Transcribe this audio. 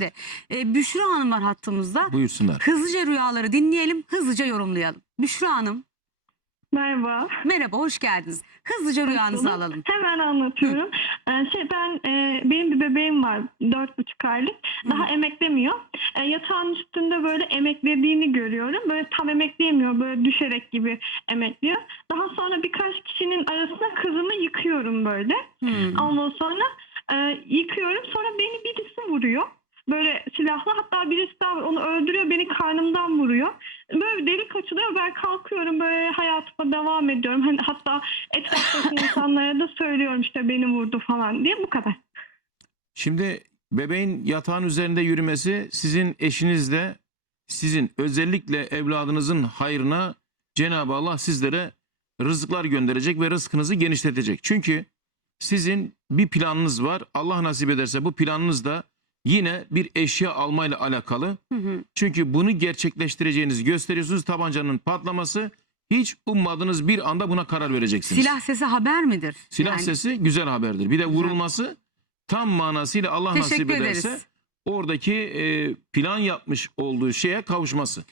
Ee, Büşra Hanım var hattımızda. Buyursunlar. Hızlıca rüyaları dinleyelim, hızlıca yorumlayalım. Büşra Hanım, Merhaba. merhaba, hoş geldiniz. Hızlıca rüyanızı alalım. Hemen anlatıyorum. Ee, şey ben e, benim bir bebeğim var dört buçuk aylık. Daha emeklemiyor. E, yatağın üstünde böyle emeklediğini görüyorum. Böyle tam emekleyemiyor. Böyle düşerek gibi emekliyor. Daha sonra birkaç kişinin arasında kızımı yıkıyorum böyle. Hmm. Ondan sonra e, yıkıyorum. Sonra beni birisi vuruyor. Böyle silahlı hatta birisi daha var. Onu öldürüyor. Beni karnımdan vuruyor. Böyle delik açılıyor. Ben kalkıyorum. Böyle hayatıma devam ediyorum. Hani hatta etraftaki insanlara da söylüyorum işte beni vurdu falan diye. Bu kadar. Şimdi bebeğin yatağın üzerinde yürümesi sizin eşinizle sizin özellikle evladınızın hayrına Cenab-ı Allah sizlere rızıklar gönderecek ve rızkınızı genişletecek. Çünkü sizin bir planınız var. Allah nasip ederse bu planınız da yine bir eşya almayla alakalı. Hı hı. Çünkü bunu gerçekleştireceğinizi gösteriyorsunuz. Tabancanın patlaması hiç ummadığınız bir anda buna karar vereceksiniz. Silah sesi haber midir? Silah Yani sesi güzel haberdir. Bir de vurulması tam manasıyla Allah nasip Teşekkür ederse ederiz. oradaki e, plan yapmış olduğu şeye kavuşması.